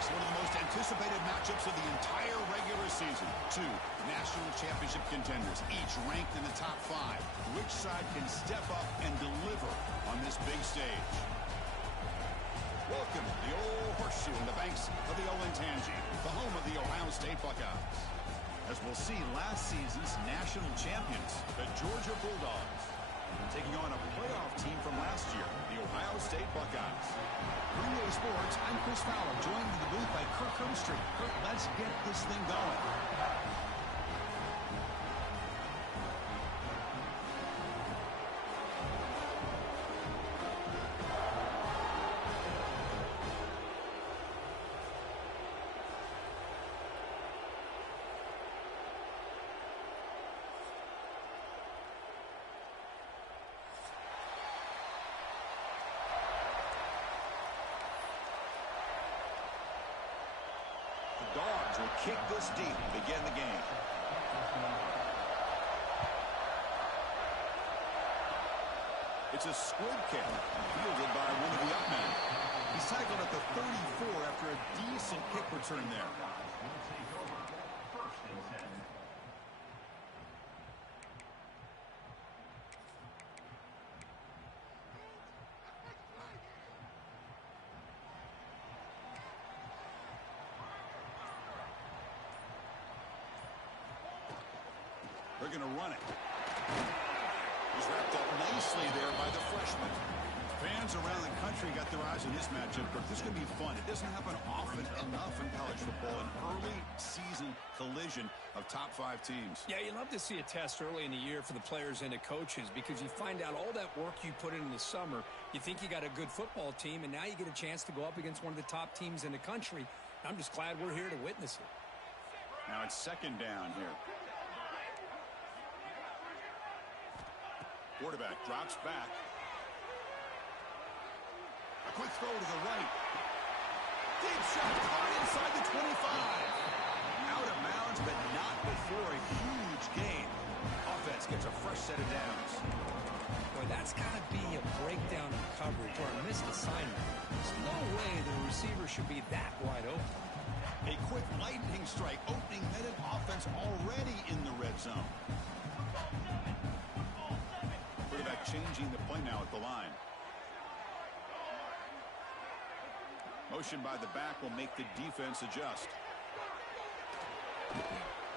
Dogs, one of the most anticipated matchups of the entire regular season. Two national championship contenders, each ranked in the top 5. Which side can step up and deliver on this big stage? Welcome to the old horseshoe on the banks of the Olentangy, the home of the Ohio State Buckeyes. As we'll see, last season's national champions, the Georgia Bulldogs, taking on a playoff team from last year, the Ohio State Buckeyes. Green Day Sports, I'm Chris Fowler, joined in the booth by Kirk Herbstreit. Kirk, let's get this thing going. Dogs will kick this deep to begin the game. It's a squib kick, fielded by one of the up men. He's tackled at the 34 after a decent kick return there. They're going to run it. He's wrapped up nicely there by the freshman. Fans around the country got their eyes on this matchup, but this is going to be fun. It doesn't happen often enough in college football, an early season collision of top 5 teams. Yeah, you love to see a test early in the year for the players and the coaches because you find out all that work you put in the summer. You think you got a good football team, and now you get a chance to go up against one of the top teams in the country. I'm just glad we're here to witness it. Now it's second down here. Quarterback drops back. A quick throw to the right. Deep shot caught inside the 25. Out of bounds, but not before a huge gain. Offense gets a fresh set of downs. Boy, that's got to be a breakdown in coverage or a missed assignment. There's no way the receiver should be that wide open. A quick lightning strike, opening minute offense already in the red zone. Quarterback changing the play now at the line. Motion by the back will make the defense adjust.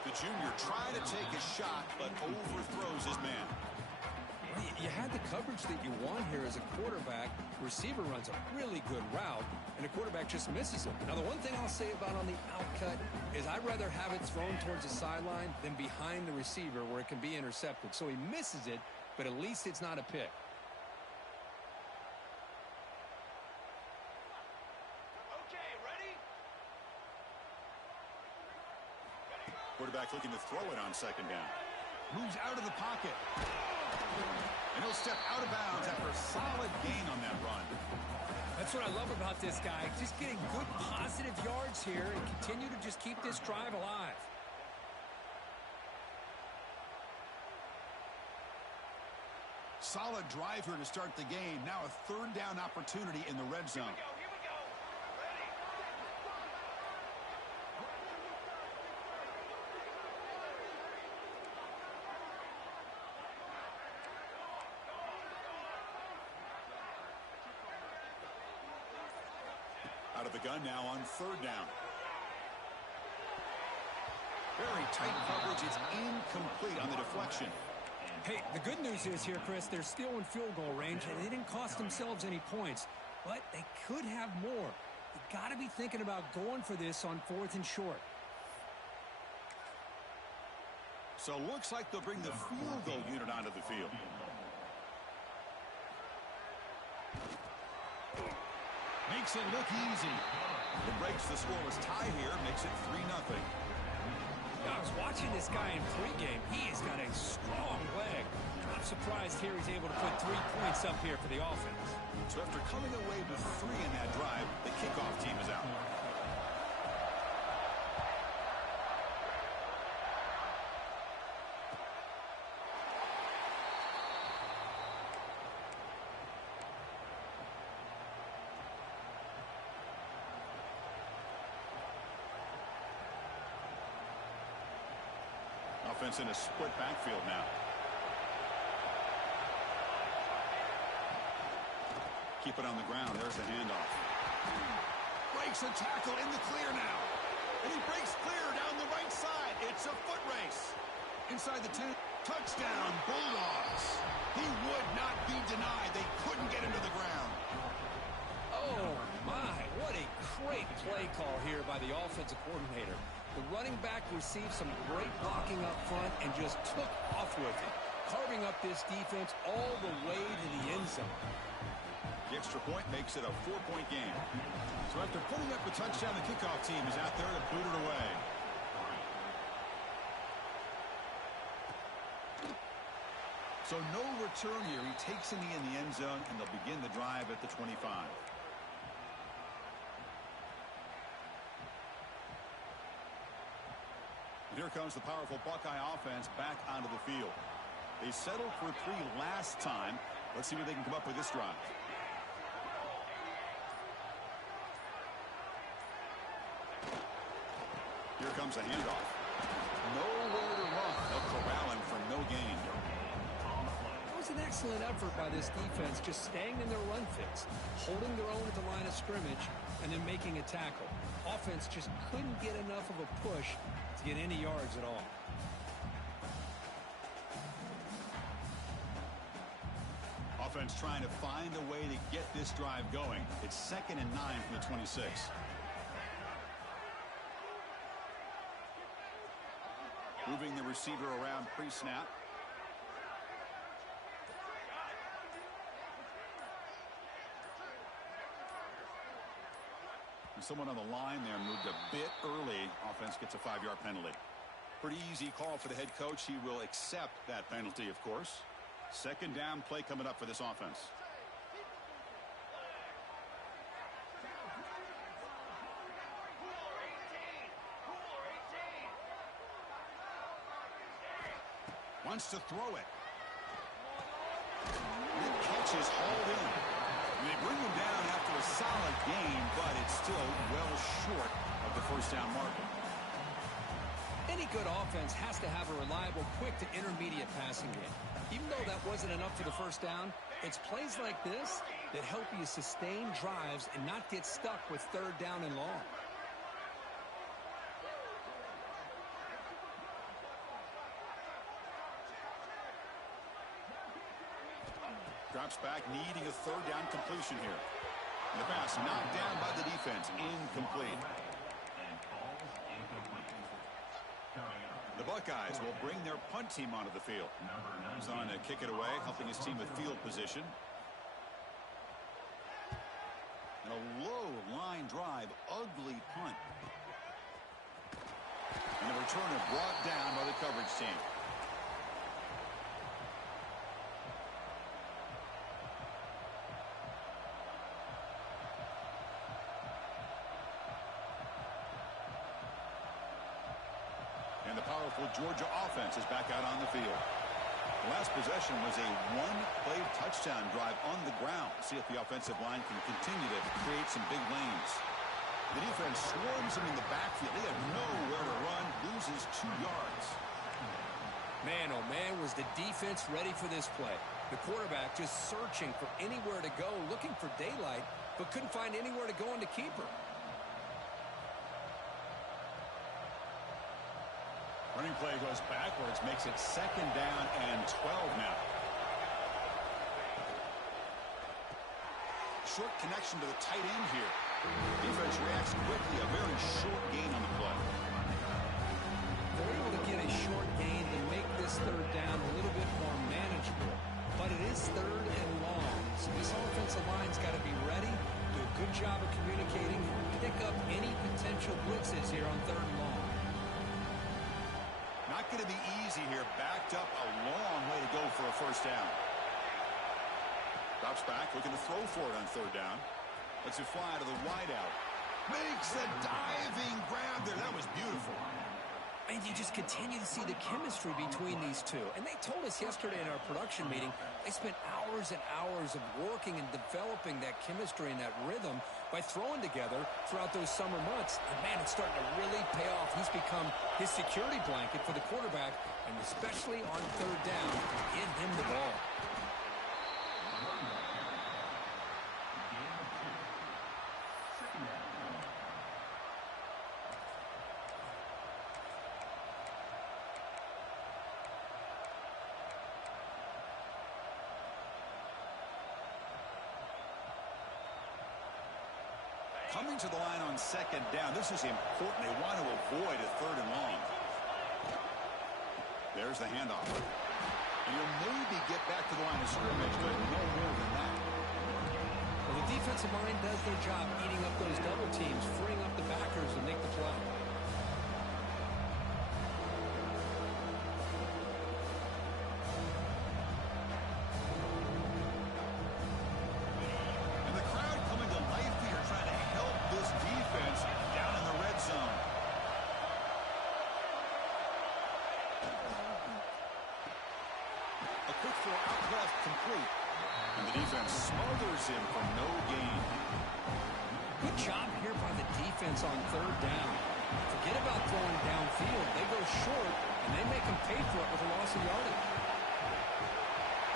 The junior trying to take a shot, but overthrows his man. Well, you had the coverage that you want here as a quarterback. Receiver runs a really good route, and the quarterback just misses it. Now, the one thing I'll say about on the outcut is I'd rather have it thrown towards the sideline than behind the receiver where it can be intercepted. So he misses it, but at least it's not a pick. Okay, ready? Quarterback looking to throw it on second down. Moves out of the pocket. And he'll step out of bounds after a solid gain on that run. That's what I love about this guy. Just getting good positive yards here and continue to just keep this drive alive. Solid drive here to start the game. Now a third down opportunity in the red zone. Here we go. Ready. Out of the gun now on third down. Very tight coverage. It's incomplete on the deflection. Hey, the good news is here, Chris, they're still in field goal range, and they didn't cost themselves any points, but they could have more. You got to be thinking about going for this on 4th and short. So looks like they'll bring the field goal unit onto the field. Makes it look easy. It breaks the scoreless tie here, makes it 3-0. I was watching this guy in pregame. He has got a strong leg. I'm surprised here he's able to put 3 points up here for the offense. So after coming away with 3 in that drive, the kickoff team is out. offense in a split backfield now. Keep it on the ground. There's the handoff. Breaks a tackle in the clear now. And he breaks clear down the right side. It's a foot race. Inside the 10. Touchdown, Bulldogs. He would not be denied. They couldn't get him to the ground. Oh, my. What a great play call here by the offensive coordinator. The running back received some great blocking up front and just took off with it, carving up this defense all the way to the end zone. The extra point makes it a 4-point game. So after putting up a touchdown, the kickoff team is out there to boot it away. So no return here. He takes it in the end zone, and they'll begin the drive at the 25. And here comes the powerful Buckeye offense back onto the field. They settled for 3 last time. Let's see what they can come up with this drive. Here comes a handoff. Nowhere to run. They'll corral him for no gain. It was an excellent effort by this defense, just staying in their run fits, holding their own at the line of scrimmage, and then making a tackle. Offense just couldn't get enough of a push to get any yards at all. Offense trying to find a way to get this drive going. It's 2nd and 9 from the 26. Moving the receiver around pre-snap. And someone on the line there moved a bit early. Offense gets a 5-yard penalty. Pretty easy call for the head coach. He will accept that penalty, of course. 2nd down play coming up for this offense. Wants to throw it. The catch is hauled in. They bring him down after a solid gain, but it's still well short of the first down marker. Any good offense has to have a reliable, quick to intermediate passing game. Even though that wasn't enough for the first down, it's plays like this that help you sustain drives and not get stuck with 3rd down and long. Drops back, needing a 3rd down completion here. And the pass knocked down by the defense. Incomplete. The Buckeyes will bring their punt team onto the field. He's on to kick it away, helping his team with field position. And a low line drive, ugly punt. And the returner brought down by the coverage team. And the powerful Georgia offense is back out on the field. The last possession was a 1-play touchdown drive on the ground. See if the offensive line can continue to create some big lanes. The defense swarms him in the backfield. They have nowhere to run, loses 2 yards. Man, oh man, was the defense ready for this play. The quarterback just searching for anywhere to go, looking for daylight, but couldn't find anywhere to go in the keeper. Running play goes backwards, makes it 2nd down and 12 now. Short connection to the tight end here. Defense reacts quickly, a very short gain on the play. They're able to get a short gain and make this 3rd down a little bit more manageable. But it is 3rd and long, so this offensive line's got to be ready, do a good job of communicating, and pick up any potential blitzes here on 3rd and long. Not going to be easy here. Backed up a long way to go for a first down. Drops back, looking to throw for it on 3rd down. Lets it fly to the wideout. Makes a diving grab there. That was beautiful. And you just continue to see the chemistry between these two. And they told us yesterday in our production meeting, they spent hours and hours of working and developing that chemistry and that rhythm by throwing together throughout those summer months. And, man, it's starting to really pay off. He's become his security blanket for the quarterback, and especially on third down, get him the ball. Coming to the line on second down. This is important. They want to avoid a third and long. There's the handoff. And you'll maybe get back to the line of scrimmage, but no more than that. Well, the defensive line does their job eating up those double teams, freeing up the backers to make the play. And the defense smothers him for no gain. Good job here by the defense on third down. Forget about throwing downfield. They go short, and they make them pay for it with a loss of yardage.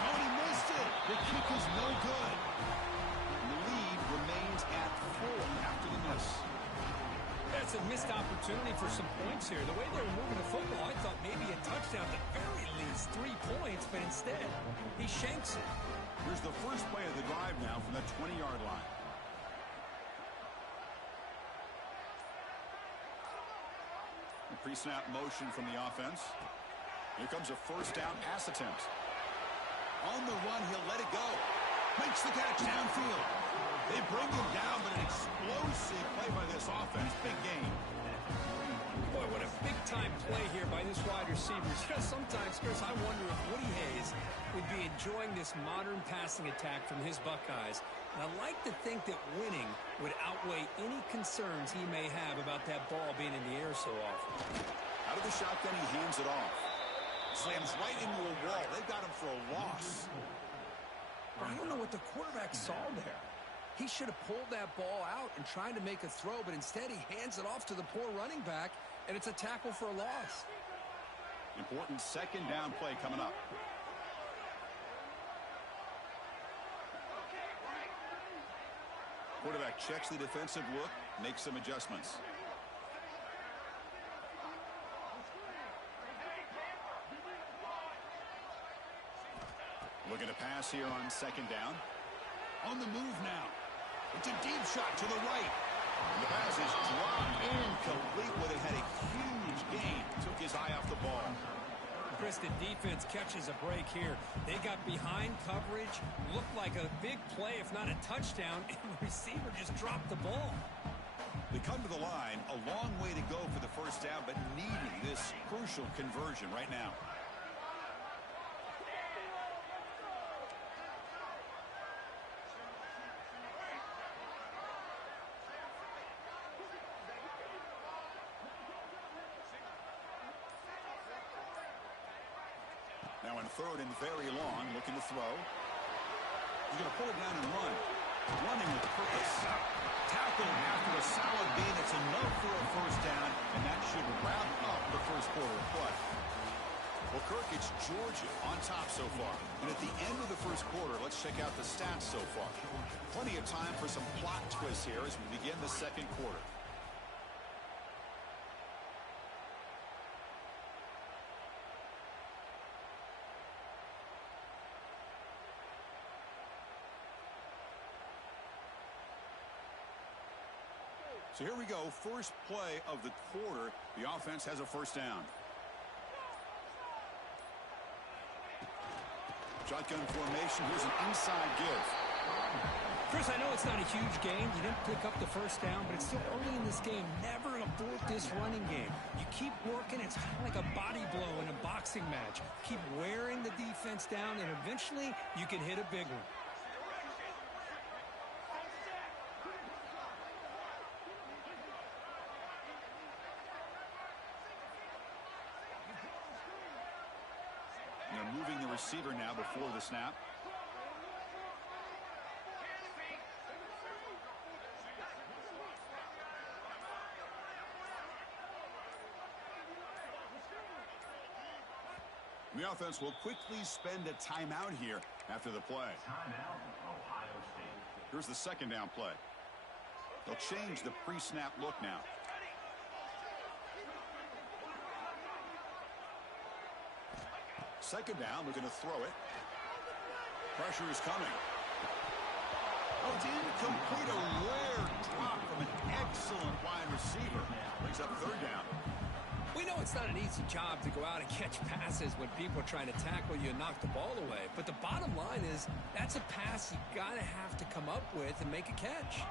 Oh, he missed it. The kick is no good. And the lead remains at 4 after the miss. That's a missed opportunity for some points here. The way they were moving the football, I thought maybe a touchdown, at the very least 3 points, but instead, he shanks it. Here's the first play of the drive now from the 20-yard line. The pre-snap motion from the offense. Here comes a first down pass attempt. On the run, he'll let it go. Makes the catch downfield. They bring him down, but an explosive play by this offense. Big game. Boy, what a big-time play here by this wide receiver. Sometimes, Chris, I wonder if Woody Hayes would be enjoying this modern passing attack from his Buckeyes. And I like to think that winning would outweigh any concerns he may have about that ball being in the air so often. Out of the shotgun, he hands it off. Slams right into a wall. They've got him for a loss. I don't know what the quarterback saw there. He should have pulled that ball out and tried to make a throw, but instead he hands it off to the poor running back, and it's a tackle for a loss. Important second down play coming up. Quarterback checks the defensive look, makes some adjustments. Looking to pass here on second down. On the move now. It's a deep shot to the right. And the pass is dropped incomplete, but it had a huge gain. Took his eye off the ball. Chris, the defense catches a break here. They got behind coverage, looked like a big play, if not a touchdown, and the receiver just dropped the ball. They come to the line, a long way to go for the first down, but needing this crucial conversion right now. Now in third and very long, looking to throw. He's going to pull it down and run. Running with purpose. Tackled after a solid gain. It's enough for a first down, and that should wrap up the first quarter of play. Well, Kirk, it's Georgia on top so far. And at the end of the first quarter, let's check out the stats so far. Plenty of time for some plot twists here as we begin the second quarter. So here we go, first play of the quarter. The offense has a first down. Shotgun formation, here's an inside give. Chris, I know it's not a huge game. You didn't pick up the first down, but it's still early in this game. Never abort this running game. You keep working, it's kind of like a body blow in a boxing match. Keep wearing the defense down, and eventually you can hit a big one. Moving the receiver now before the snap. The offense will quickly spend a timeout here after the play. Timeout, Ohio State. Here's the second down play. They'll change the pre-snap look now. Second down, we're going to throw it. Pressure is coming. Oh, it's incomplete. A rare drop from an excellent wide receiver. Brings up third down. We know it's not an easy job to go out and catch passes when people are trying to tackle you and knock the ball away. But the bottom line is that's a pass you got to have to come up with and make a catch.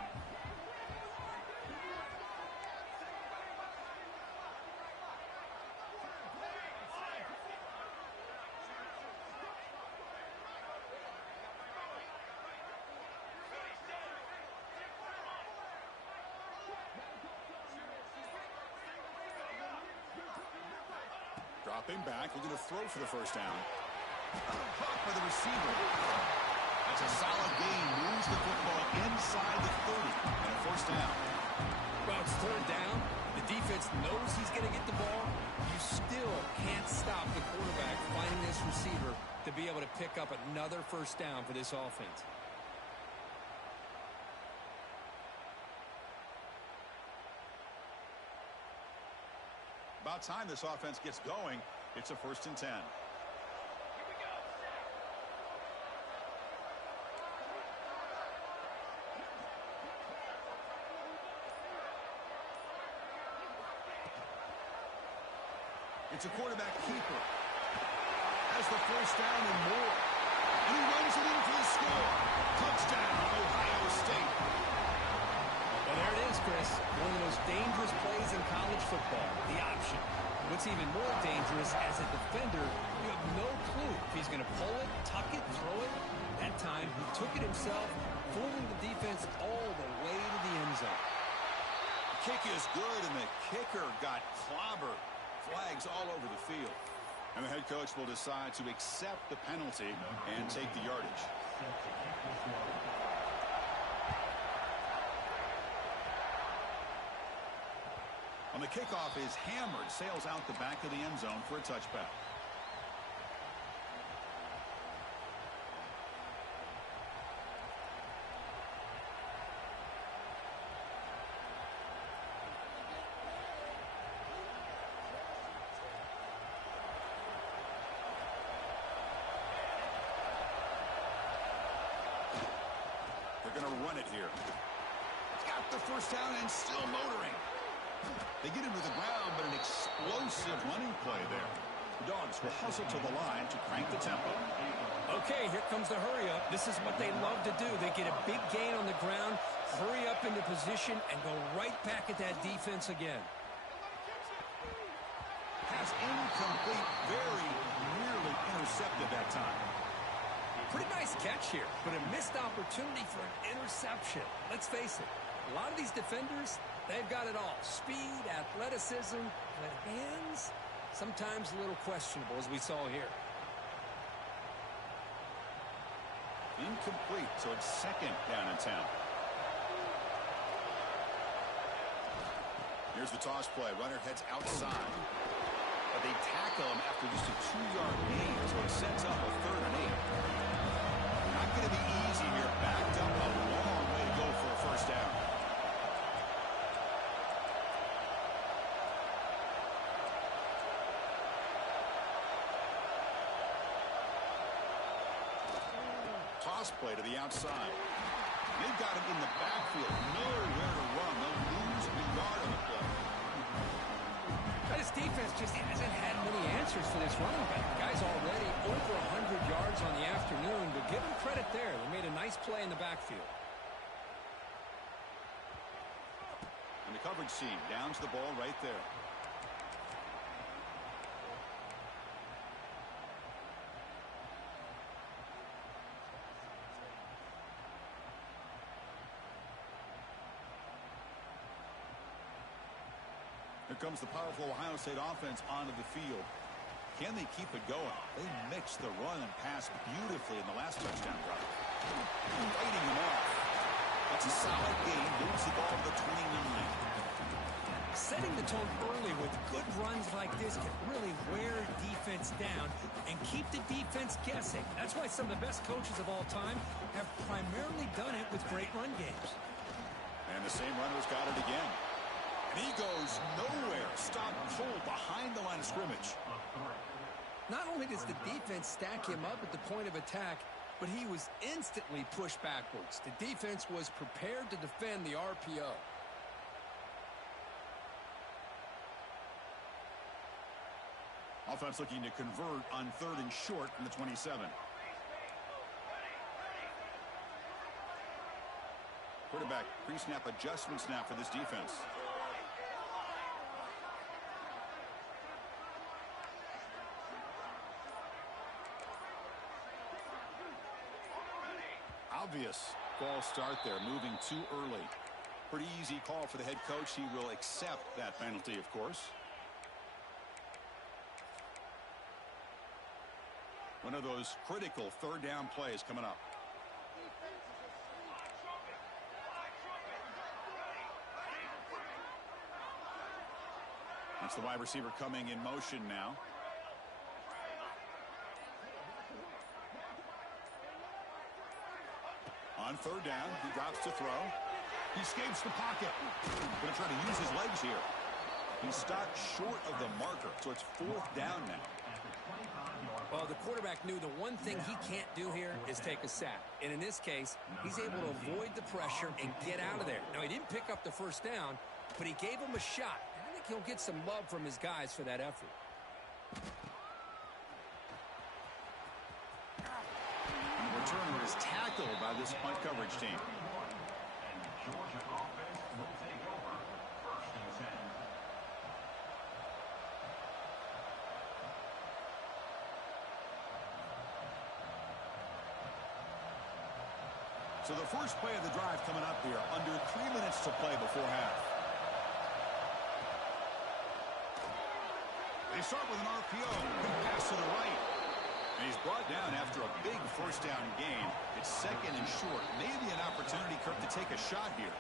Dropping back, looking to throw for the first down. Caught by the receiver. That's a solid gain. Moves the football inside the 30 and a first down. Well, it's third down. The defense knows he's going to get the ball. You still can't stop the quarterback finding this receiver to be able to pick up another first down for this offense. About time this offense gets going. It's a 1st and 10. It's a quarterback keeper. Has the first down and more. And he runs it in for the score. Touchdown, Ohio State. Well, there it is, Chris. One of the most dangerous plays in college football, the option. What's even more dangerous, as a defender, you have no clue if he's going to pull it, tuck it, throw it. That time, he took it himself, fooling the defense all the way to the end zone. The kick is good, and the kicker got clobbered. Flags all over the field. And the head coach will decide to accept the penalty and take the yardage. On the kickoff is hammered, sails out the back of the end zone for a touchback. They're going to run it here. It's got the first down and still motoring. They get him to the ground, but an explosive running play there. The Dogs will hustle to the line to crank the tempo. Okay, here comes the hurry up. This is what they love to do. They get a big gain on the ground, hurry up into position, and go right back at that defense again. Pass incomplete, very nearly intercepted that time. Pretty nice catch here, but a missed opportunity for an interception. Let's face it, a lot of these defenders, they've got it all. Speed, athleticism, but hands, sometimes a little questionable, as we saw here. Incomplete, so it's second down in 10. Here's the toss play. Runner heads outside. But they tackle him after just a 2-yard gain, so it sets up a 3rd and 8. Not going to be easy here. Backed up a long way to go for a first down. Toss play to the outside. They've got him in the backfield. Nowhere to run. They'll lose a yard on the play. This defense just hasn't had many answers for this running back. The guy's already over 100 yards on the afternoon, but give him credit there. They made a nice play in the backfield. And the coverage team downs the ball right there. Here comes the powerful Ohio State offense onto the field. Can they keep it going? They mixed the run and pass beautifully in the last touchdown drive. Fighting them off. That's a solid gain. Moves the ball to the 29. Setting the tone early with good runs like this can really wear defense down and keep the defense guessing. That's why some of the best coaches of all time have primarily done it with great run games. And the same runner's got it again. And he goes nowhere. Stop cold behind the line of scrimmage. Not only does the defense stack him up at the point of attack, but he was instantly pushed backwards. The defense was prepared to defend the RPO. Offense looking to convert on 3rd and short from the 27. Quarterback pre-snap adjustment snap for this defense. Obvious false start there, moving too early. Pretty easy call for the head coach. He will accept that penalty, of course. One of those critical 3rd down plays coming up. That's the wide receiver coming in motion now. On 3rd down, he drops to throw. He escapes the pocket. Going to try to use his legs here. He's stopped short of the marker, so it's 4th down now. Well, the quarterback knew the one thing he can't do here is take a sack. And in this case, he's able to avoid the pressure and get out of there. Now, he didn't pick up the 1st down, but he gave him a shot. I think he'll get some love from his guys for that effort. The returner is tackled by this punt coverage team. And the Georgia offense will take over 1st and 10. So the first play of the drive coming up here, under 3 minutes to play before half. They start with an RPO. Pass to the right. And he's brought down after a big 1st down gain. It's 2nd and short. Maybe an opportunity, Kirk, to take a shot here.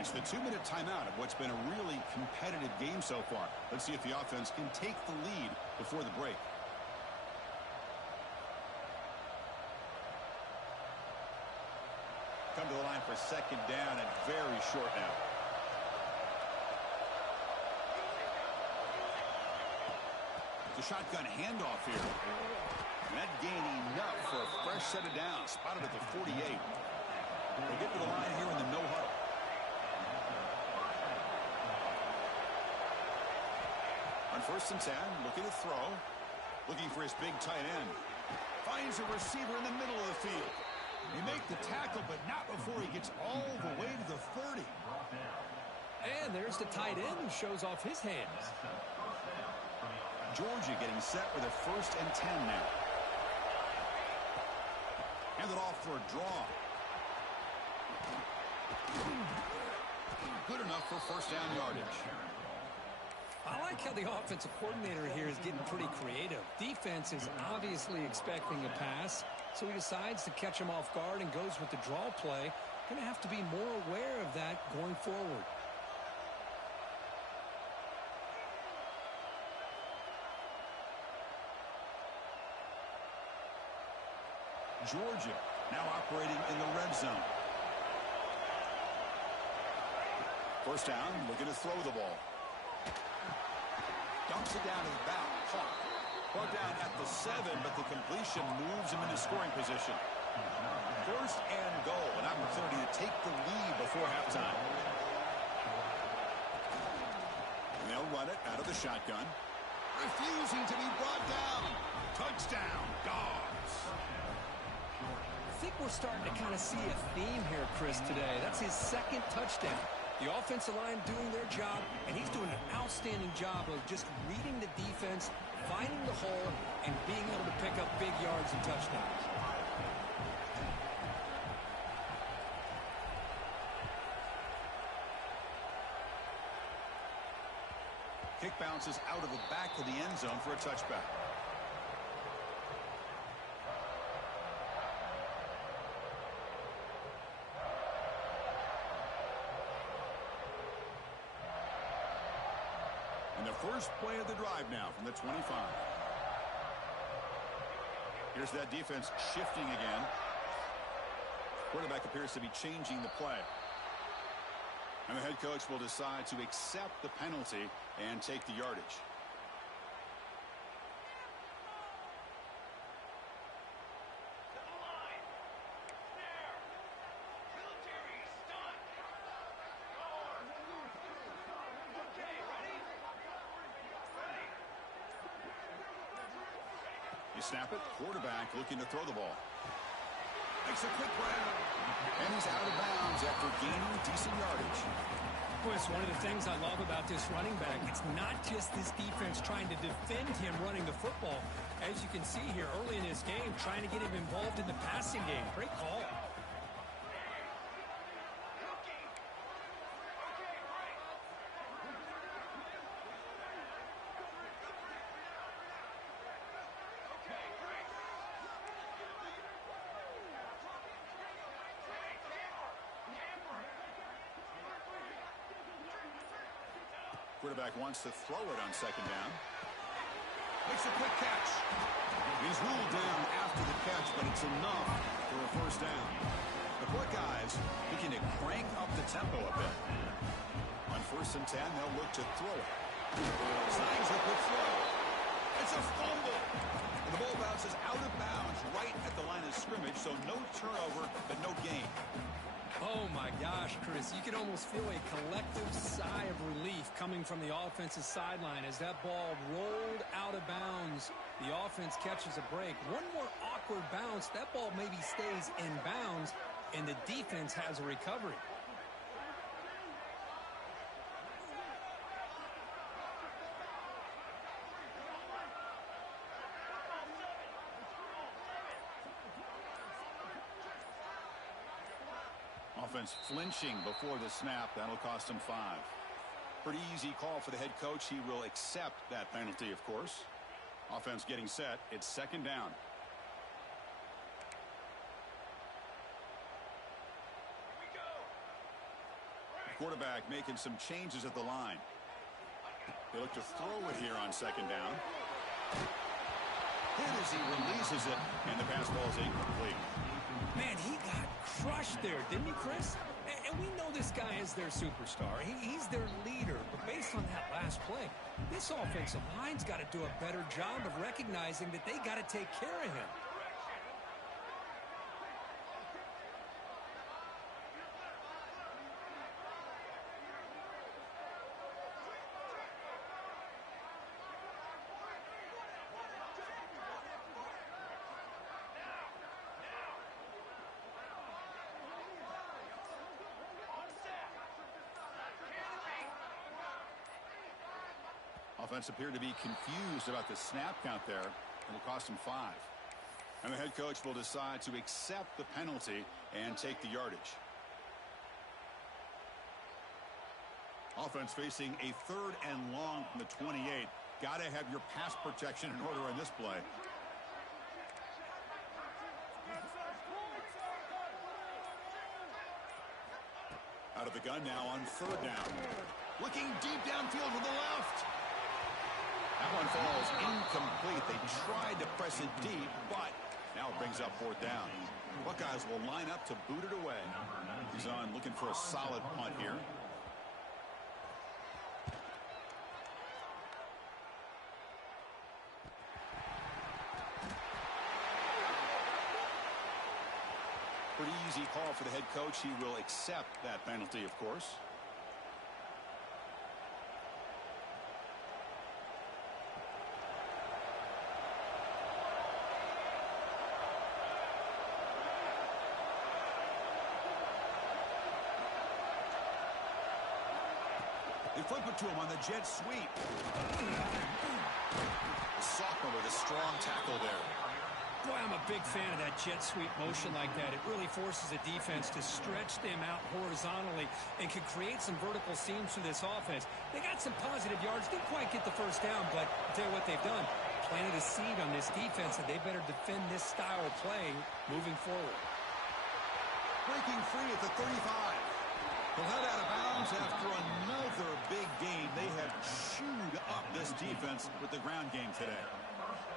It's the 2-minute timeout of what's been a really competitive game so far. Let's see if the offense can take the lead before the break. Come to the line for 2nd down and very short now. The shotgun handoff here. And that gain enough for a fresh set of downs. Spotted at the 48. They get to the line here in the no huddle. On 1st and 10, looking to throw. Looking for his big tight end. Finds a receiver in the middle of the field. He make the tackle, but not before he gets all the way to the 30. And there's the tight end who shows off his hands. Georgia getting set with a 1st and 10 now. Hand it off for a draw. Good enough for 1st down yardage. I like how the offensive coordinator here is getting pretty creative. Defense is obviously expecting a pass, so he decides to catch him off guard and goes with the draw play. Going to have to be more aware of that going forward. Georgia now operating in the red zone. 1st down, looking to throw the ball. Dumps it down to the back. Brought down at the 7, but the completion moves him into scoring position. 1st and goal, an opportunity to take the lead before halftime. And they'll run it out of the shotgun. Refusing to be brought down. Touchdown, Dogs. I think we're starting to kind of see a theme here, Chris, today. That's his 2nd touchdown. The offensive line doing their job, and he's doing an outstanding job of just reading the defense, finding the hole, and being able to pick up big yards and touchdowns. Kick bounces out of the back of the end zone for a touchback. the first play of the drive now from the 25. Here's that defense shifting again. Quarterback appears to be changing the play. And the head coach will decide to accept the penalty and take the yardage. You snap it, quarterback looking to throw the ball. Makes a quick grab, and he's out of bounds after gaining decent yardage. Boy, it's one of the things I love about this running back. It's not just this defense trying to defend him running the football. As you can see here early in this game, trying to get him involved in the passing game. Great call. Quarterback wants to throw it on second down. Makes a quick catch. He's ruled down after the catch, but it's enough for a first down. The Buckeyes looking to crank up the tempo a bit. On 1st and 10, they'll look to throw it. Signs a quick throw. It's a fumble. And the ball bounces out of bounds right at the line of scrimmage, so no turnover, but no gain. Oh, my gosh, Chris. You can almost feel a collective sigh of relief coming from the offensive sideline as that ball rolled out of bounds. The offense catches a break. One more awkward bounce. That ball maybe stays in bounds, and the defense has a recovery. Offense flinching before the snap. That'll cost him 5. Pretty easy call for the head coach. He will accept that penalty, of course. Offense getting set. It's second down. Quarterback making some changes at the line. They look to throw it here on second down. Hit as he releases it, and the pass ball is incomplete. Man, he got crushed there, didn't he, Chris? And we know this guy is their superstar. He's their leader. But based on that last play, this offensive line's got to do a better job of recognizing that they got to take care of him. Offense appeared to be confused about the snap count there. It'll cost him 5. And the head coach will decide to accept the penalty and take the yardage. Offense facing a 3rd and long from the 28. Got to have your pass protection in order on this play. Out of the gun now on 3rd down. Looking deep downfield to the left. That one falls incomplete. They tried to press it deep, but now it brings up 4th down. Buckeyes will line up to boot it away. He's on looking for a solid punt here. Pretty easy call for the head coach. He will accept that penalty, of course. They flip it to him on the jet sweep. The sophomore with a strong tackle there. Boy, I'm a big fan of that jet sweep motion like that. It really forces a defense to stretch them out horizontally and can create some vertical seams for this offense. They got some positive yards. Didn't quite get the first down, but I'll tell you what they've done. Planted a seed on this defense, and they better defend this style of play moving forward. Breaking free at the 35. They'll head out of bounds after another big game. They have chewed up offense with the ground game today.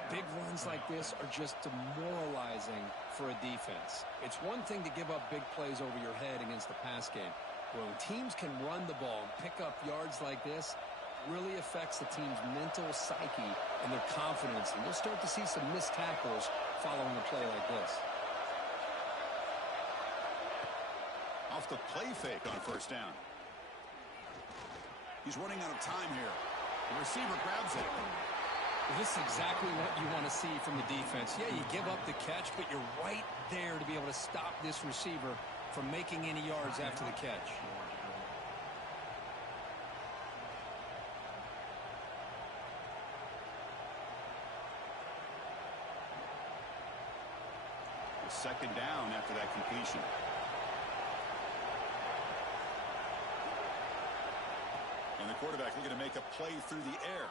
Big runs like this are just demoralizing for a defense. It's one thing to give up big plays over your head against the pass game. When teams can run the ball and pick up yards like this, it really affects the team's mental psyche and their confidence. And you'll start to see some missed tackles following a play like this. Off the play fake on first down. He's running out of time here. The receiver grabs it. Well, this is exactly what you want to see from the defense. Yeah, you give up the catch, but you're right there to be able to stop this receiver from making any yards after the catch. Second down after that completion. And the quarterback looking to make a play through the air.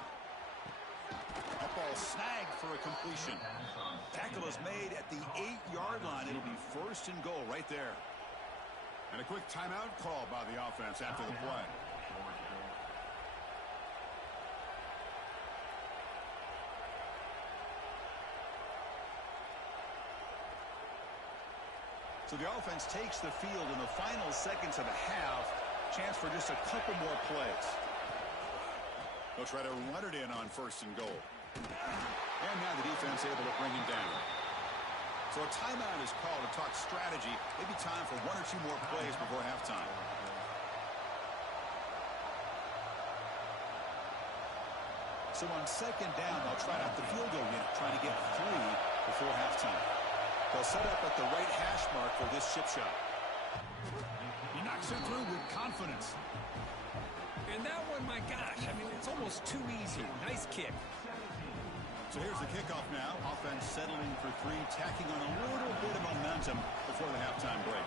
That ball snagged for a completion. Tackle is made at the 8-yard line. It'll be first and goal right there. And a quick timeout call by the offense after the play. So the offense takes the field in the final seconds of the half. Chance for just a couple more plays. They'll try to run it in on first and goal. And now the defense able to bring him down. So a timeout is called to talk strategy. Maybe time for one or two more plays before halftime. So on second down, they'll try out the field goal unit, trying to get 3 before halftime. They'll set up at the right hash mark for this chip shot. He knocks it through with confidence. And that one, my gosh, I mean, it's almost too easy. Nice kick. So here's the kickoff now. Offense settling for 3, tacking on a little bit of momentum before the halftime break.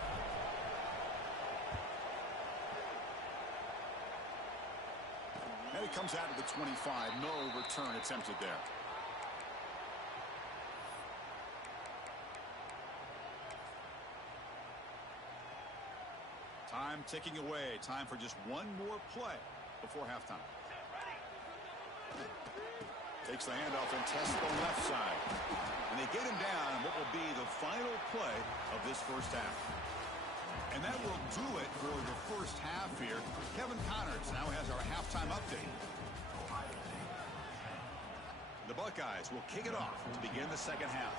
And it comes out to the 25. No return attempted there. Time ticking away. Time for just one more play before halftime. Takes the handoff and tests the left side. And they get him down in what will be the final play of this first half. And that will do it for the first half here. Kevin Connors now has our halftime update. The Buckeyes will kick it off to begin the second half.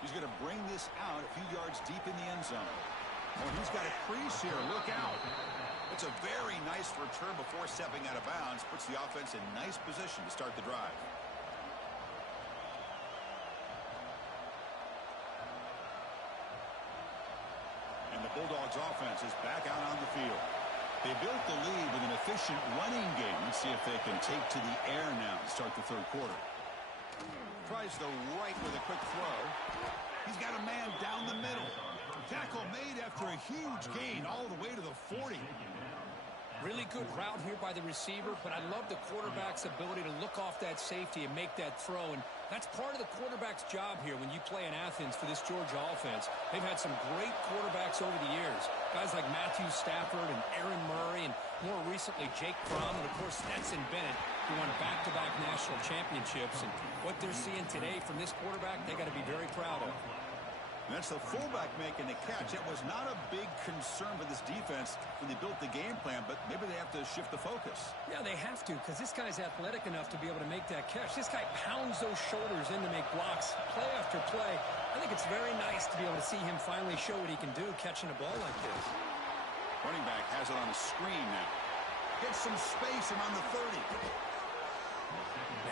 He's going to bring this out a few yards deep in the end zone. Oh, he's got a crease here. Look out. It's a very nice return before stepping out of bounds. Puts the offense in nice position to start the drive. And the Bulldogs offense is back out on the field. They built the lead with an efficient running game. Let's see if they can take to the air now to start the third quarter. Tries the right with a quick throw. He's got a man down the middle. Tackle made after a huge gain all the way to the 40. Really good route here by the receiver, but I love the quarterback's ability to look off that safety and make that throw. And that's part of the quarterback's job here when you play in Athens for this Georgia offense. They've had some great quarterbacks over the years. Guys like Matthew Stafford and Aaron Murray, and more recently Jake Fromm, and of course Stetson Bennett, who won back-to-back national championships. And what they're seeing today from this quarterback, they got to be very proud of. And that's the fullback making the catch. That was not a big concern for this defense when they built the game plan, but maybe they have to shift the focus. Yeah, they have to, because this guy's athletic enough to be able to make that catch. This guy pounds those shoulders in to make blocks play after play. I think it's very nice to be able to see him finally show what he can do catching a ball like this. Running back has it on a screen now. Gets some space around the 30.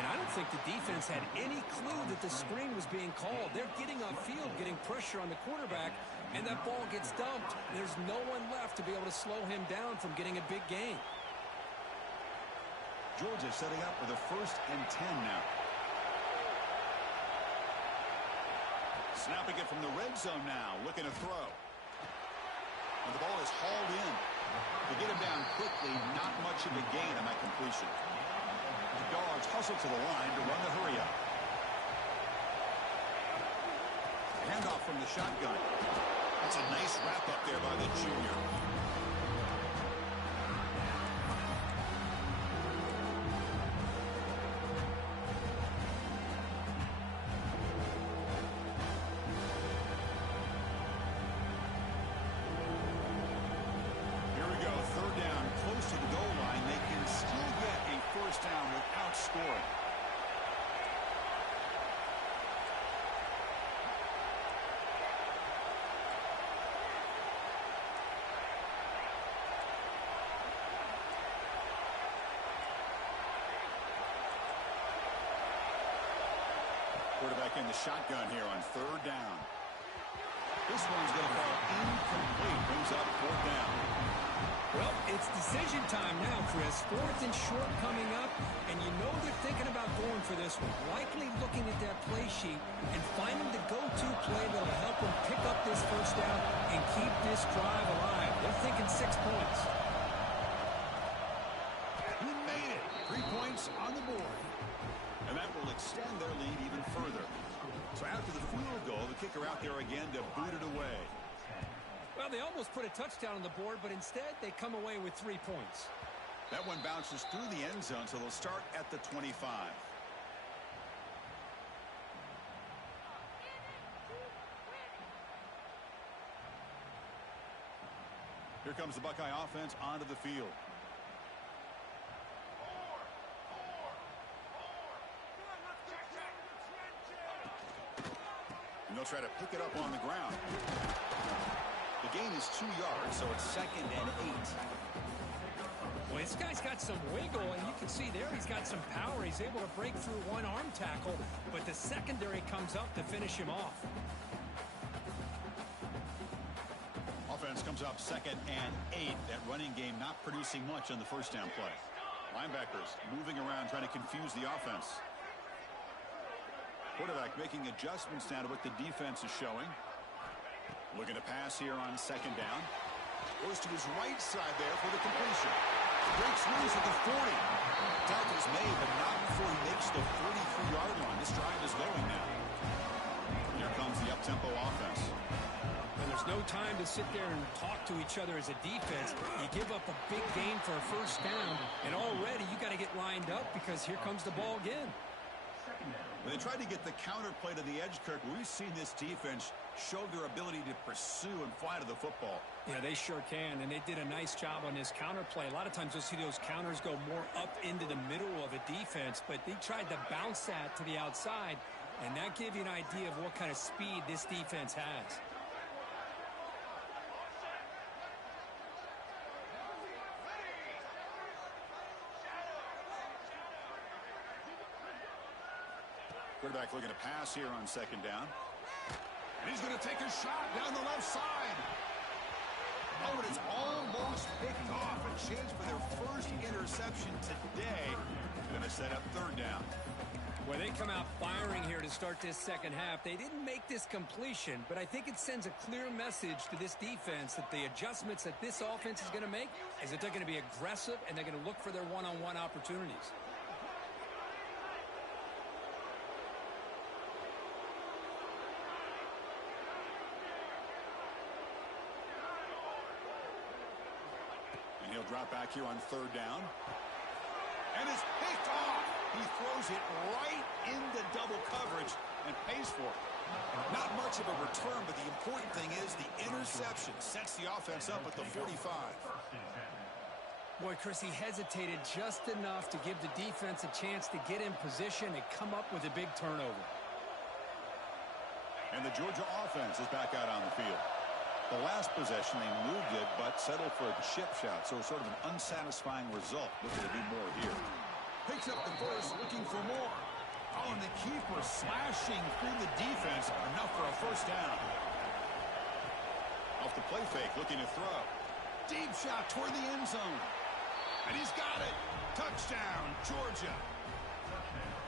And I don't think the defense had any clue that the screen was being called. They're getting upfield, getting pressure on the quarterback, and that ball gets dumped. There's no one left to be able to slow him down from getting a big gain. Georgia setting up with a 1st and 10 now. Snapping it from the red zone now, looking to throw. And the ball is hauled in. To get him down quickly, not much of a gain on that completion. The Dogs hustle to the line to run the hurry-up. Handoff from the shotgun. That's a nice wrap up there by the junior. Here we go, third down, close to the goal line. They can still get a first down without scoring. Quarterback in the shotgun here on third down. This one's going to fall incomplete. Brings up fourth down. Well, it's decision time now, Chris. Fourth and short coming up, and you know they're thinking about going for this one. Likely looking at that play sheet and finding the go-to play that will help them pick up this first down and keep this drive alive. They're thinking 6 points. He made it. 3 points on the board. And that will extend their lead even further. So after the field goal, the kicker out there again to boot it away. Well, they almost put a touchdown on the board, but instead they come away with 3 points. That one bounces through the end zone, so they'll start at the 25. Here comes the Buckeye offense onto the field. And they'll try to pick it up on the ground. The gain is 2 yards, so it's 2nd and 8. Well, this guy's got some wiggle, and you can see there he's got some power. He's able to break through one arm tackle, but the secondary comes up to finish him off. Offense comes up 2nd and 8. That running game not producing much on the first down play. Linebackers moving around, trying to confuse the offense. Quarterback making adjustments now to what the defense is showing. Looking to pass here on 2nd down. Goes to his right side there for the completion. Breaks loose at the 40. Tackles made, but not before he makes the 43-yard line. This drive is going now. Here comes the up-tempo offense. And there's no time to sit there and talk to each other as a defense. You give up a big gain for a first down, and already you got to get lined up because here comes the ball again. When they tried to get the counter play to the edge, Kirk, we've seen this defense show their ability to pursue and fly to the football. Yeah, they sure can, and they did a nice job on this counter play. A lot of times you'll see those counters go more up into the middle of a defense, but they tried to bounce that to the outside, and that gives you an idea of what kind of speed this defense has. Quarterback looking to pass here on 2nd down. And he's going to take a shot down the left side. Oh, and it's almost picked off. A chance for their first interception today. They're going to set up 3rd down. Well, they come out firing here to start this second half. They didn't make this completion, but I think it sends a clear message to this defense that the adjustments that this offense is going to make is that they're going to be aggressive and they're going to look for their one-on-one opportunities. He'll drop back here on 3rd down. And it's picked off. He throws it right into double coverage and pays for it. Not much of a return, but the important thing is the interception sets the offense up at the 45. Boy, Chris, he hesitated just enough to give the defense a chance to get in position and come up with a big turnover. And the Georgia offense is back out on the field. The last possession, they moved it, but settled for a chip shot, so sort of an unsatisfying result. Looking to do more here. Picks up the first, looking for more. Oh, and the keeper slashing through the defense, enough for a first down. Off the play fake, looking to throw. Deep shot toward the end zone. And he's got it. Touchdown, Georgia.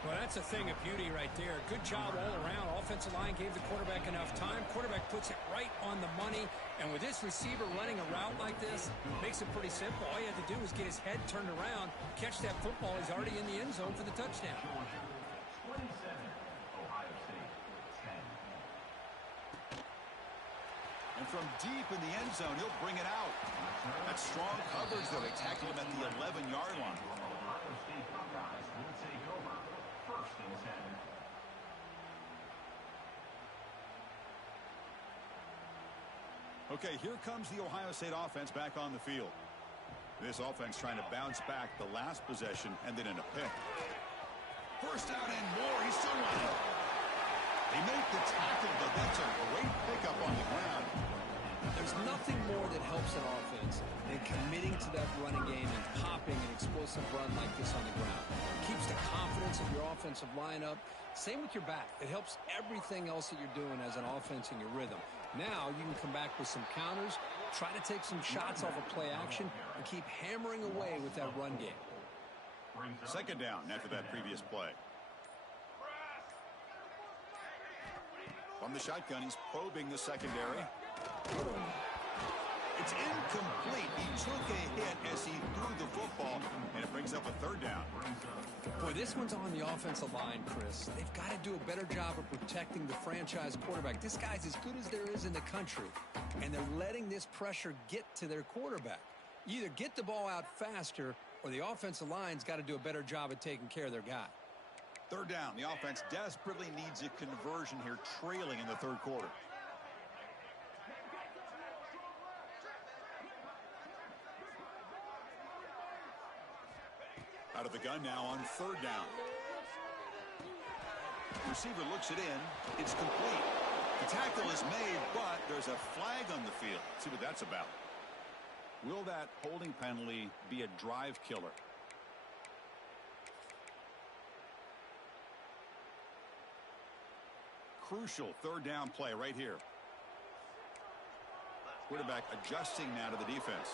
Well, that's a thing of beauty right there. Good job all around. Offensive line gave the quarterback enough time. Quarterback puts it right on the money. And with this receiver running a route like this, makes it pretty simple. All you have to do is get his head turned around, catch that football. He's already in the end zone for the touchdown. And from deep in the end zone, he'll bring it out. That's strong coverage, though. They tackled him at the 11-yard line. Ohio State Buckeyes will take over. First and 10. Okay, here comes the Ohio State offense back on the field. This offense trying to bounce back the last possession and then in a pick. First down and more. He's still running. They make the tackle, but that's a great pickup on the ground. There's nothing more that helps an offense than committing to that running game and popping an explosive run like this on the ground. It keeps the confidence of your offensive line up. Same with your back. It helps everything else that you're doing as an offense in your rhythm. Now you can come back with some counters, try to take some shots off of play action, and keep hammering away with that run game. Second down after that previous play. From the shotgun, he's probing the secondary. It's incomplete. He took a hit as he threw the football, and it brings up a third down. Boy, this one's on the offensive line, Chris. They've got to do a better job of protecting the franchise quarterback. This guy's as good as there is in the country, and they're letting this pressure get to their quarterback. You either get the ball out faster, or the offensive line's got to do a better job of taking care of their guy. Third down. The offense desperately needs a conversion here, trailing in the third quarter. Out of the gun now on third down. Receiver looks it in. It's complete. The tackle is made, but there's a flag on the field. Let's see what that's about. Will that holding penalty be a drive killer? Crucial third down play right here. Quarterback adjusting now to the defense.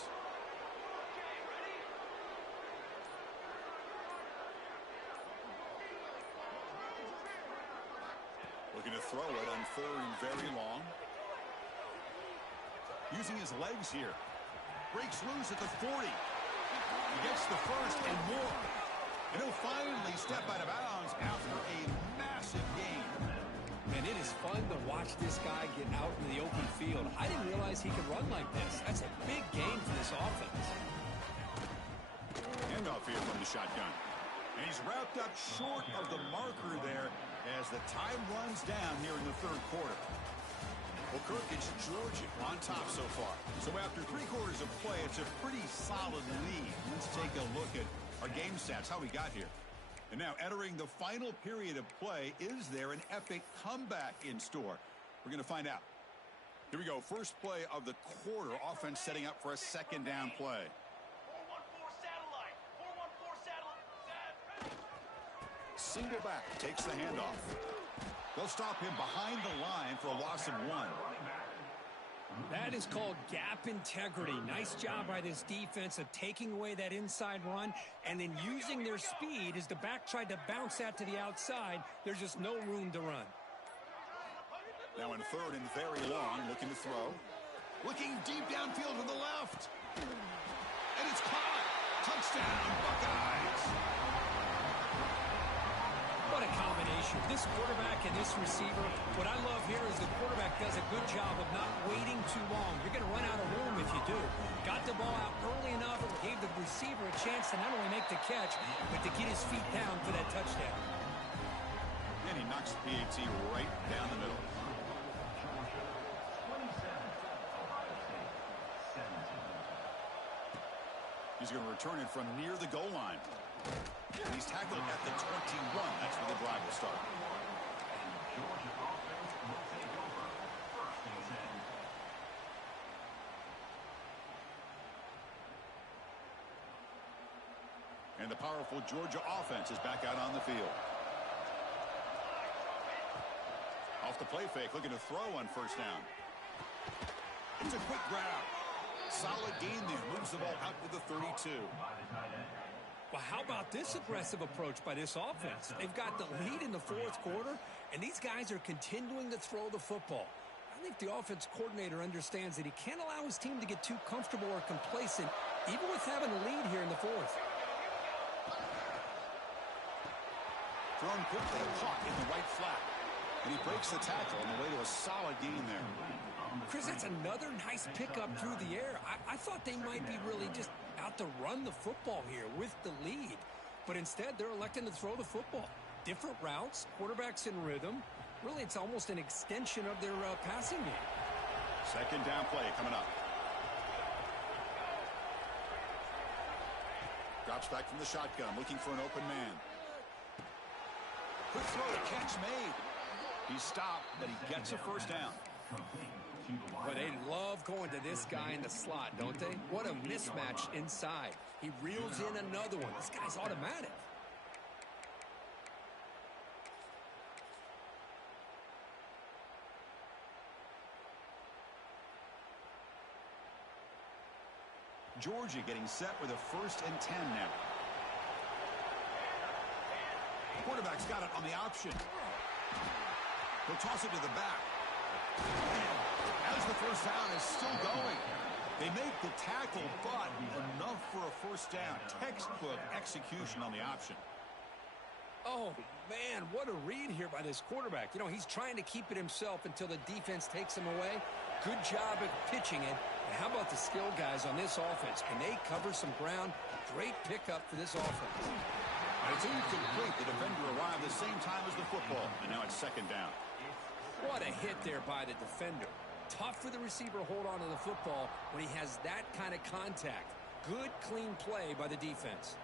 Looking to throw it on third and very long. Using his legs here. Breaks loose at the 40. He gets the first and more. And he'll finally step out of bounds after a massive gain. Man, it is fun to watch this guy get out in the open field. I didn't realize he could run like this. That's a big game for this offense. Handoff here from the shotgun. And he's wrapped up short of the marker there as the time runs down here in the third quarter. Well, Kirk, it's Georgia on top so far. So after 3 quarters of play, it's a pretty solid lead. Let's take a look at our game stats, how we got here. And now entering the final period of play, is there an epic comeback in store? We're going to find out. Here we go. First play of the quarter. Offense setting up for a second down play. 414 satellite. 414 satellite. Single back takes the handoff. They'll stop him behind the line for a loss of 1. That is called gap integrity. Nice job by this defense of taking away that inside run and then using their speed as the back tried to bounce that to the outside. There's just no room to run. Now in third and very long, looking to throw. Looking deep downfield to the left. And it's caught. Touchdown, Buckeyes. What a combination. This quarterback and this receiver, what I love here is the quarterback does a good job of not waiting too long. You're going to run out of room if you do. Got the ball out early enough, gave the receiver a chance to not only make the catch, but to get his feet down for that touchdown. And he knocks the PAT right down the middle. He's going to return it from near the goal line. And he's tackled at the 21. That's where the drive will start. Georgia offense will take over. First and 10. And the powerful Georgia offense is back out on the field. Off the play fake, looking to throw on first down. It's a quick grab. Solid gain there. Moves the ball out to the 32. Well, how about this aggressive approach by this offense? They've got the lead in the fourth quarter, and these guys are continuing to throw the football. I think the offense coordinator understands that he can't allow his team to get too comfortable or complacent, even with having a lead here in the fourth. Thrown quickly, caught in the right flat. And he breaks the tackle on the way to a solid gain there. Chris, that's another nice pickup through the air. I thought they might be really just out to run the football here with the lead. But instead, they're electing to throw the football. Different routes, quarterbacks in rhythm. Really, it's almost an extension of their passing game. Second down play coming up. Drops back from the shotgun, looking for an open man. Quick throw to catch made. He stopped, but he gets a first down. But they love going to this guy in the slot, don't they? What a mismatch inside. He reels in another one. This guy's automatic. Georgia getting set with a 1st and 10 now. Quarterback's got it on the option. He'll toss it to the back. As the first down is still going. They make the tackle, but enough for a first down. Textbook execution on the option. Oh, man, what a read here by this quarterback. You know, he's trying to keep it himself until the defense takes him away. Good job at pitching it. And how about the skill guys on this offense? Can they cover some ground? Great pickup for this offense. And it's incomplete. The defender arrived the same time as the football. And now it's second down. What a hit there by the defender. Tough for the receiver to hold on to the football when he has that kind of contact. Good, clean play by the defense.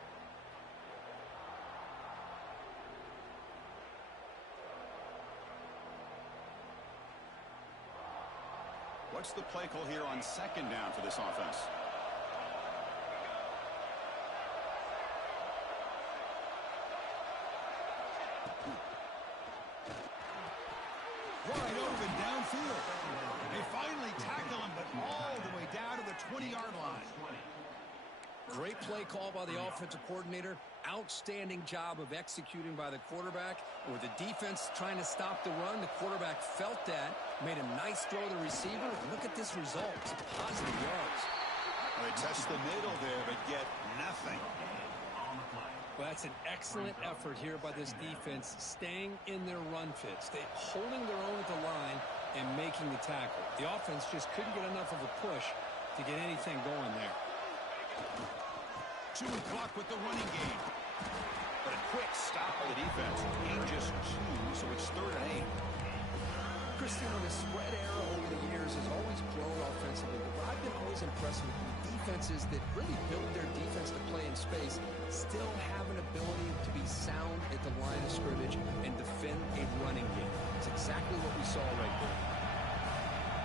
What's the play call here on second down for this offense? Wide open downfield. They finally tackle him, but all the way down to the 20-yard line. Great play call by the offensive coordinator. Outstanding job of executing by the quarterback. With the defense trying to stop the run, the quarterback felt that, made a nice throw to the receiver. Look at this result. It's positive yards. Well, they test the middle there, but get nothing. Well, that's an excellent effort here by this defense, staying in their run fits. They holding their own at the line and making the tackle. The offense just couldn't get enough of a push to get anything going there. Chewing clock with the running game. But a quick stop by the defense. Gain just 2, so it's 3rd and 8. Christian, the spread era over the years has always grown offensively, but I've been always impressed with the defenses that really build their defense to play in space, still have an ability to be sound at the line of scrimmage and defend a running game. It's exactly what we saw right there.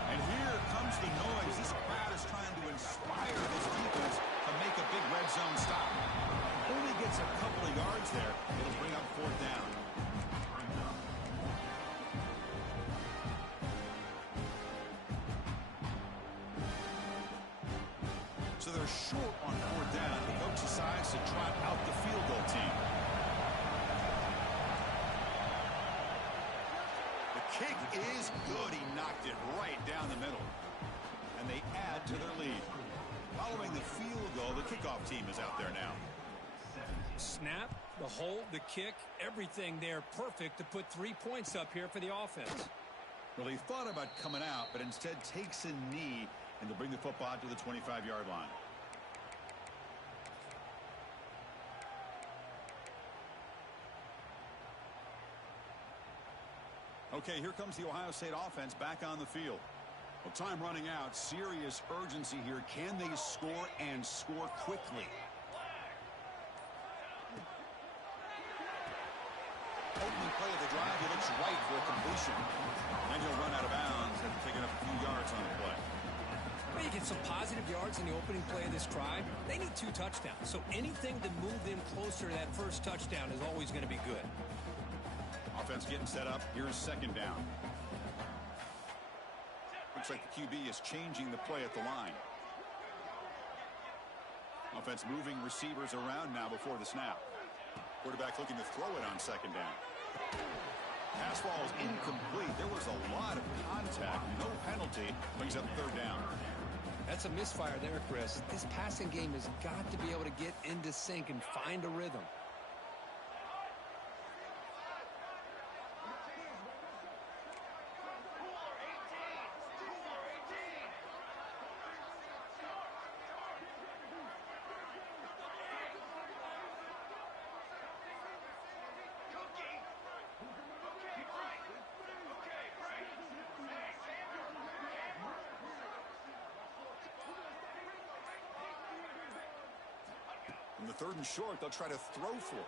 And here comes the noise. This crowd is trying to inspire this defense to make a big red zone stop. Only gets a couple of yards there. It'll bring up 4th down. So they're short on 4th down. The coach decides to trot out the field goal team. The kick is good. He knocked it right down the middle. And they add to their lead. Following the field goal, the kickoff team is out there now. Snap, the hold, the kick, everything there perfect to put 3 points up here for the offense. Well, he thought about coming out, but instead takes a knee and to bring the football out to the 25-yard line. Okay, here comes the Ohio State offense back on the field. Well, time running out. Serious urgency here. Can they score and score quickly? Opening play of the drive, he looks right for a completion. And he'll run out of bounds after picking up a few yards on the play. Well, you get some positive yards in the opening play of this drive. They need 2 touchdowns, so anything to move them closer to that first touchdown is always going to be good. Offense getting set up. Here's second down. Looks like the QB is changing the play at the line. Offense moving receivers around now before the snap. Quarterback looking to throw it on second down. Pass ball is incomplete. There was a lot of contact. No penalty. Brings up 3rd down. That's a misfire there, Chris. This passing game has got to be able to get into sync and find a rhythm. In the 3rd and short, they'll try to throw for it.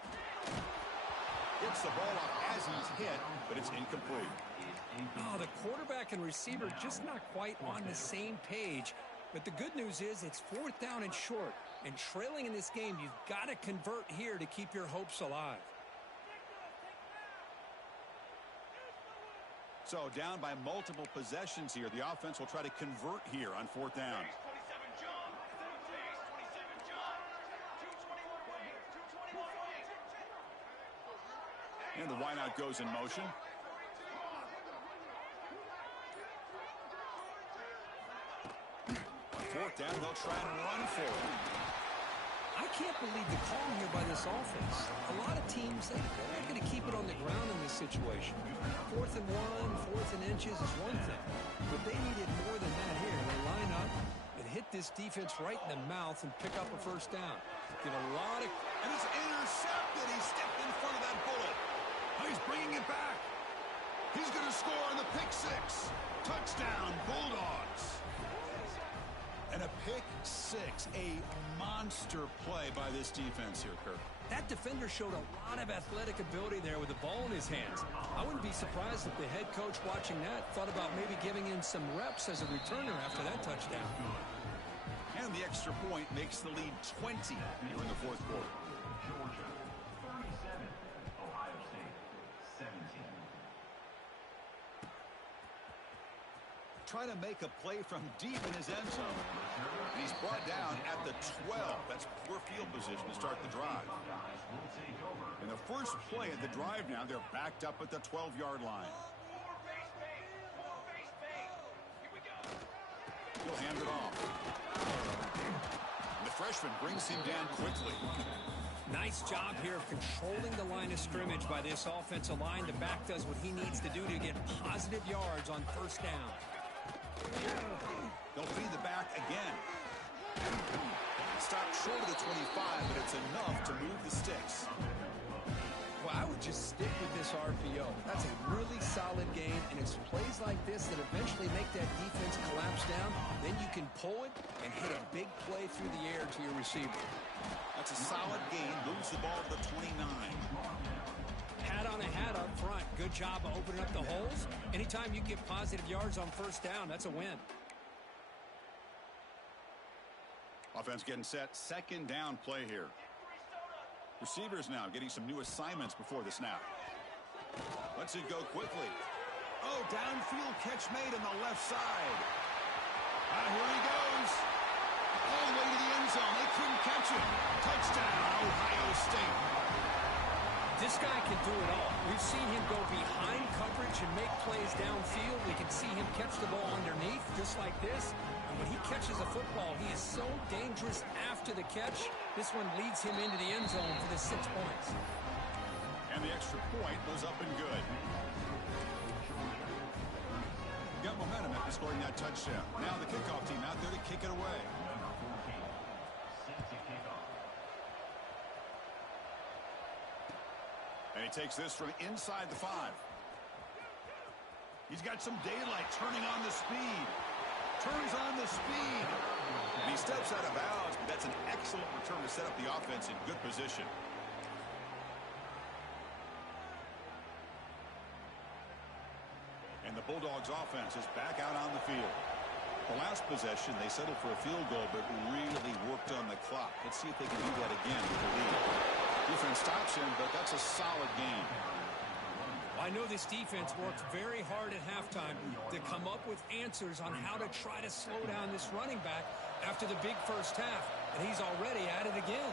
Gets the ball up as he's hit, but it's incomplete. Oh, the quarterback and receiver just not quite on the same page. But the good news is it's 4th down and short. And trailing in this game, you've got to convert here to keep your hopes alive. So down by multiple possessions here. The offense will try to convert here on 4th down. And the wideout goes in motion. On 4th down, they'll try and run for it. I can't believe the call here by this offense. A lot of teams, they're not going to keep it on the ground in this situation. 4th and 1, 4th and inches is one thing. But they needed more than that here. They line up and hit this defense right in the mouth and pick up a 1st down. Get a lot of... And it's intercepted. He stepped in front of that bullet. Oh, he's bringing it back. He's going to score on the pick 6. Touchdown, Bulldogs. And a pick 6, a monster play by this defense here, Kirk. That defender showed a lot of athletic ability there with the ball in his hands. I wouldn't be surprised if the head coach watching that thought about maybe giving him some reps as a returner after that touchdown. And the extra point makes the lead 20 here in the 4th quarter. Georgia 37, Ohio State 17. Trying to make a play from deep in his end zone. And he's brought down at the 12. That's poor field position to start the drive. In the first play of the drive now, they're backed up at the 12-yard line. He'll hand it off. And the freshman brings him down quickly. Nice job here of controlling the line of scrimmage by this offensive line. The back does what he needs to do to get positive yards on 1st down. They'll feed the back again. Stopped short of the 25, but it's enough to move the sticks. Well, I would just stick with this RPO. That's a really solid game, and it's plays like this that eventually make that defense collapse down. Then you can pull it and hit a big play through the air to your receiver. That's a solid gain. Moves the ball to the 29. Hat on a hat up front. Good job of opening up the holes. Anytime you get positive yards on 1st down, that's a win. Offense getting set. 2nd down play here. Receivers now getting some new assignments before the snap. Lets it go quickly. Oh, downfield catch made on the left side. Here he goes. All the way to the end zone. They couldn't catch him. Touchdown, Ohio State. This guy can do it all. We've seen him go behind coverage and make plays downfield. We can see him catch the ball underneath just like this. And when he catches a football, he is so dangerous after the catch. This one leads him into the end zone for the 6 points. And the extra point was up and good. Got momentum after scoring that touchdown. Now the kickoff team out there to kick it away. And he takes this from inside the 5. He's got some daylight, turning on the speed. Turns on the speed. And he steps out of bounds, but that's an excellent return to set up the offense in good position. And the Bulldogs offense is back out on the field. The last possession, they settled for a field goal, but really worked on the clock. Let's see if they can do that again with the lead. Defense stops him, but that's a solid game. I know this defense worked very hard at halftime to come up with answers on how to try to slow down this running back after the big first half, and he's already at it again.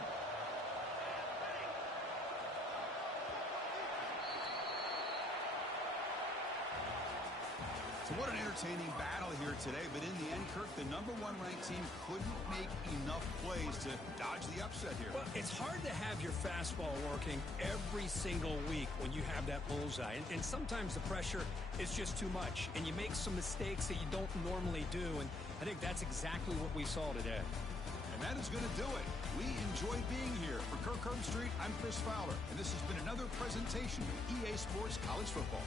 So what an entertaining battle here today, but in the end, Kirk, the number 1 ranked team couldn't make enough plays to dodge the upset here. Well, it's hard to have your fastball working every single week when you have that bullseye, and sometimes the pressure is just too much, and you make some mistakes that you don't normally do, and I think that's exactly what we saw today. And that is going to do it. We enjoyed being here. For Kirk Herbstreit, I'm Chris Fowler, and this has been another presentation of EA Sports College Football.